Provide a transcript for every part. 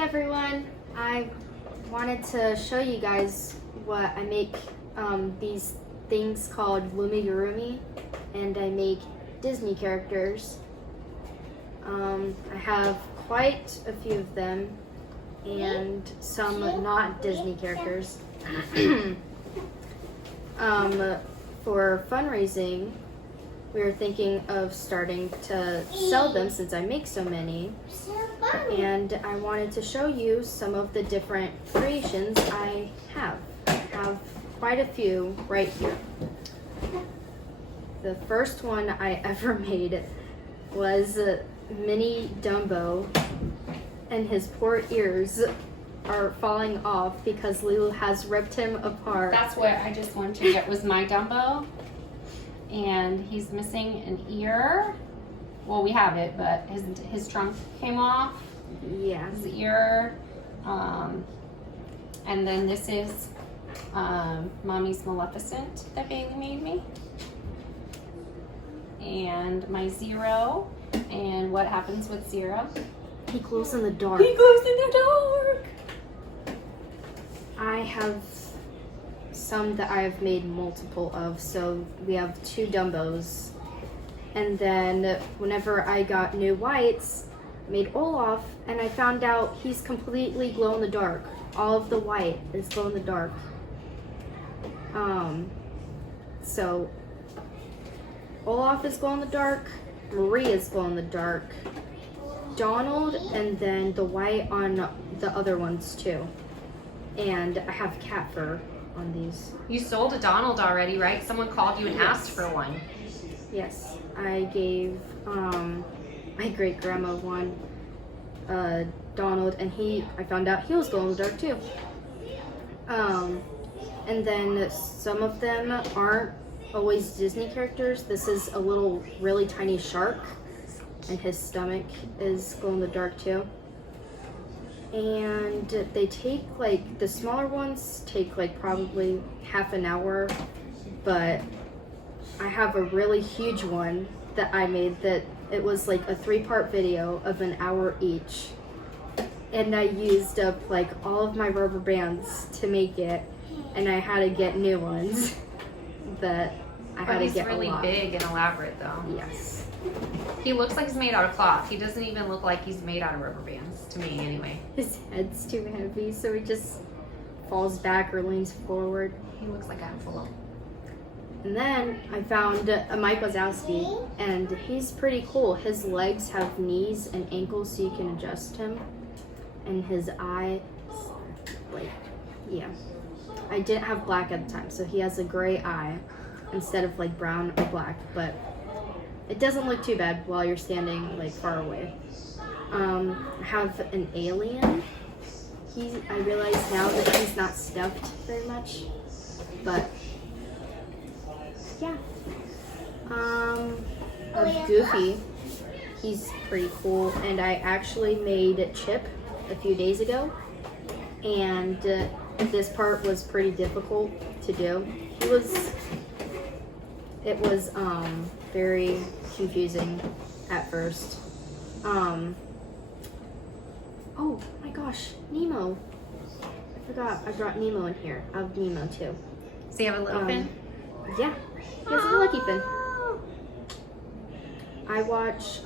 Everyone, I wanted to show you guys what I make these things called Loomigurumi, and I make Disney characters. I have quite a few of them and some not Disney characters. For fundraising, we were thinking of starting to sell them since I make so many. And I wanted to show you some of the different creations I have. I have quite a few right here. The first one I ever made was Mini Dumbo, and his poor ears are falling off because Lulu has ripped him apart. That's what I just wanted to get was my Dumbo. And he's missing an ear. Well, we have it, but his trunk came off. Yeah. His ear. And then this is Mommy's Maleficent that Baylee made me. And my Zero. And what happens with Zero? He glows in the dark. He glows in the dark! I have some that I have made multiple of. So we have 2 Dumbos. And then whenever I got new whites, I made Olaf, and I found out he's completely glow in the dark. All of the white is glow in the dark. So Olaf is glow in the dark, Marie is glow in the dark, Donald, and then the white on the other ones too. And I have cat fur on these. You sold a Donald already, right? Someone called you and asked for one. Yes, I gave my great grandma one, Donald, and I found out he was glow in the dark too. And then some of them aren't always Disney characters. This is a little really tiny shark, and his stomach is glow in the dark too. And they take the smaller ones take probably half an hour, but I have a really huge one that I made that it was a 3-part video of an hour each. And I used up all of my rubber bands to make it, and I had to get new ones that I had to get a lot. He's really big and elaborate though. Yes. He looks like he's made out of cloth. He doesn't even look like he's made out of rubber bands, to me anyway. His head's too heavy, so he just falls back or leans forward. He looks like a envelope. And then I found a Mike Wazowski, and he's pretty cool. His legs have knees and ankles so you can adjust him. And his eye, yeah. I didn't have black at the time, so he has a gray eye instead of brown or black, but it doesn't look too bad while you're standing far away. I have an alien. I realize now that he's not stuffed very much, but yeah. Of Goofy, he's pretty cool, and I actually made Chip a few days ago, and this part was pretty difficult to do. It was very confusing at first. Oh my gosh, Nemo. I forgot I brought Nemo in here. I have Nemo too. So you have a little fin? Yeah, he has a lucky fin. I watch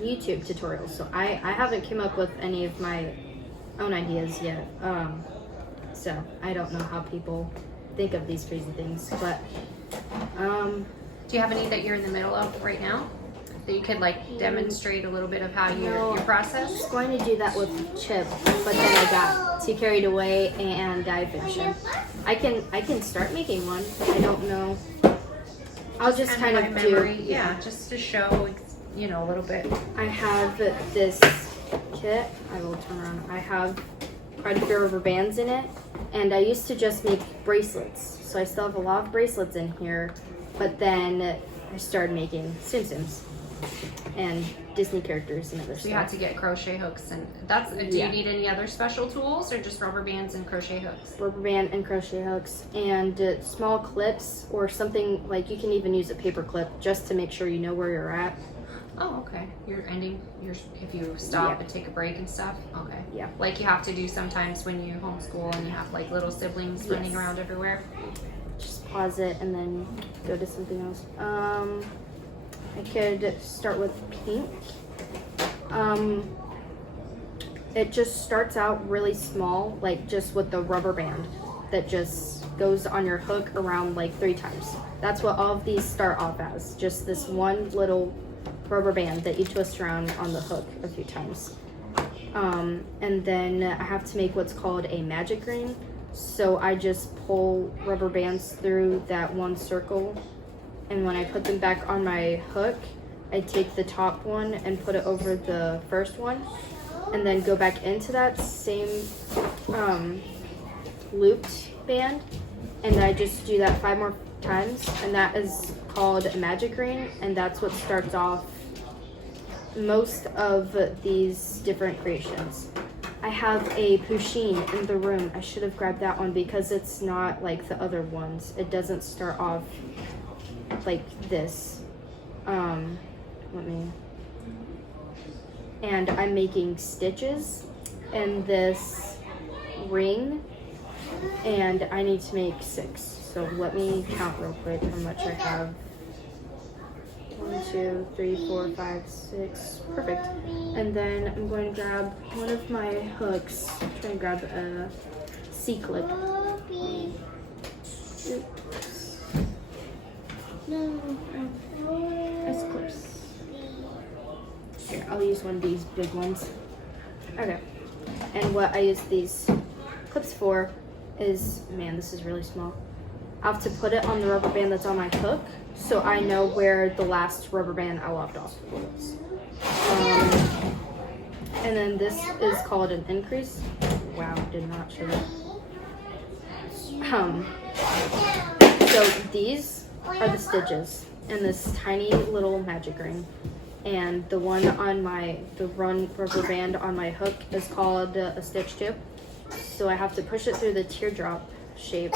YouTube tutorials, so I haven't come up with any of my own ideas yet. So I don't know how people think of these crazy things, but do you have any that you're in the middle of right now that you could like demonstrate a little bit of how your process? I was going to do that with Chip, but then I got too carried away and I finished him. I can start making one. I don't know. I'll just kind of memory, do. yeah, just to show, you know, a little bit. I have this kit. I will turn around. I have quite a few rubber bands in it, and I used to just make bracelets. So I still have a lot of bracelets in here, but then I started making Tsum Tsums and Disney characters and other stuff. We had to get crochet hooks, and that's. Do you need any other special tools, or just rubber bands and crochet hooks? Rubber band and crochet hooks, and small clips, or something like you can even use a paper clip just to make sure you know where you're at. Oh, okay. You're ending. If you stop and take a break and stuff. Okay. Yeah. Like you have to do sometimes when you homeschool and you have like little siblings running around everywhere. Just pause it and then go to something else. I could start with pink. It just starts out really small, like just with the rubber band that just goes on your hook around like 3 times. That's what all of these start off as, just this one little rubber band that you twist around on the hook a few times. And then I have to make what's called a magic ring. So I just pull rubber bands through that one circle, and when I put them back on my hook, I take the top one and put it over the first one, and then go back into that same looped band, and I just do that 5 more times, and that is called a magic ring, and that's what starts off most of these different creations. I have a pusheen in the room. I should have grabbed that one because it's not like the other ones. It doesn't start off like this. And I'm making stitches in this ring, and I need to make 6. So let me count real quick how much I have. 1, 2, 3, 4, 5, 6. Perfect. And then I'm going to grab one of my hooks. Try and grab a C-clip. Oops. No. S-clips. Here, I'll use one of these big ones. Okay. And what I use these clips for is, man, this is really small. I have to put it on the rubber band that's on my hook, so I know where the last rubber band I left off was. And then this is called an increase. Wow, did not show that. So these are the stitches in this tiny little magic ring. And the one on the rubber band on my hook is called a stitch too. So I have to push it through the teardrop shape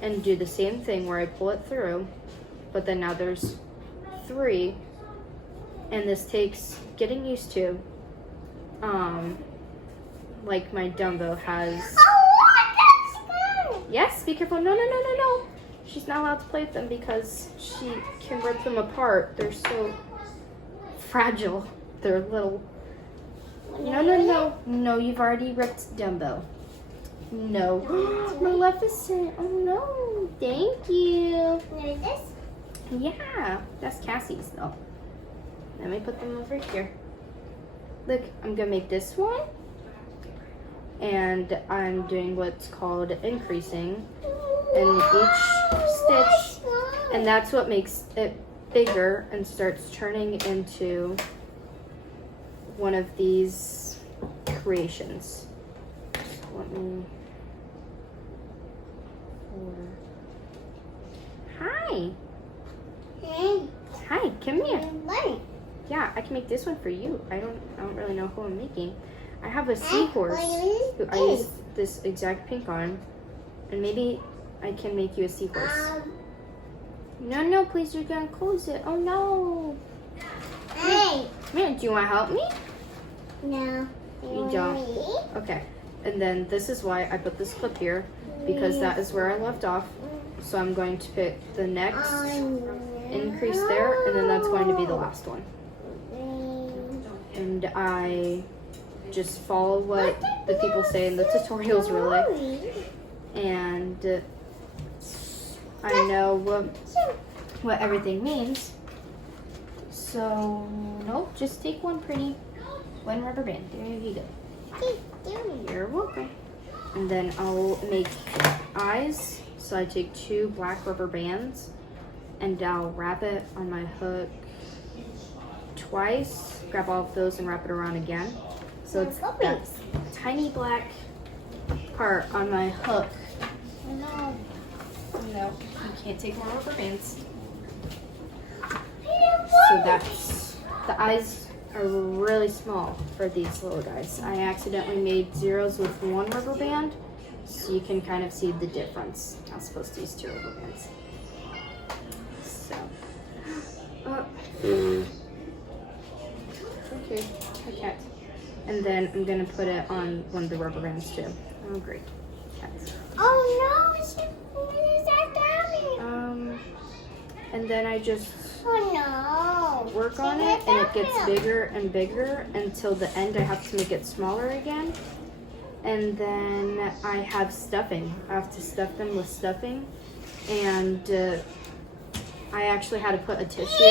and do the same thing where I pull it through, but then now there's 3, and this takes getting used to. Like my Dumbo has. Yes, be careful. No. She's not allowed to play with them because she can rip them apart. They're so fragile. They're little. No, you've already ripped Dumbo. No. Maleficent. Oh no. Thank you. This? Yeah, that's Cassie's though. Let me put them over here. Look, I'm gonna make this one. And I'm doing what's called increasing in each stitch. And that's what makes it bigger and starts turning into one of these creations. Let me. Hi. Hey. Hi, come here. What? Yeah, I can make this one for you. I don't really know who I'm making. I have a seahorse who I use this exact pink on, and maybe I can make you a seahorse. No, please, you're gonna close it. Oh no. Hey. Man, do you want to help me? No. You don't. Okay. And then this is why I put this clip here, because that is where I left off. So I'm going to put the next increase there, and then that's going to be the last one. And I just follow what the people say in the tutorials, really. And I know what everything means. So, nope, just take one rubber band. There you go. You're welcome. And then I'll make eyes. So I take 2 black rubber bands and I'll wrap it on my hook twice. Grab all of those and wrap it around again. So it's that tiny black part on my hook. Oh no, you can't take more rubber bands. So that's, the eyes are really small for these little guys. I accidentally made zeros with 1 rubber band, so you can kind of see the difference. I was supposed to use 2 rubber bands. So, okay, cat. And then I'm gonna put it on one of the rubber bands too. Oh great, cats. Oh no, is that Daddy? And then I just Oh no. work on it, and it gets bigger and bigger until the end I have to make it smaller again. And then I have stuffing. I have to stuff them with stuffing, and I actually had to put a tissue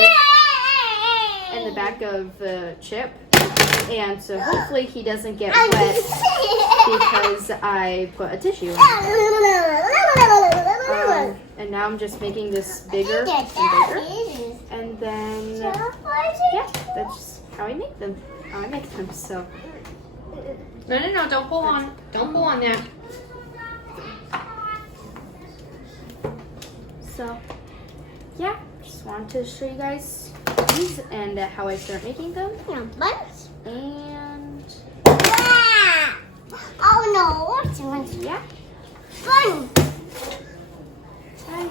in the back of Chip, and so hopefully he doesn't get wet because I put a tissue in. And now I'm just making this bigger and bigger, and then yeah, that's just how I make them. So No, don't pull on. Don't pull on that. So yeah, just wanted to show you guys these and how I start making them. And oh no, what's yeah. fun? Bye.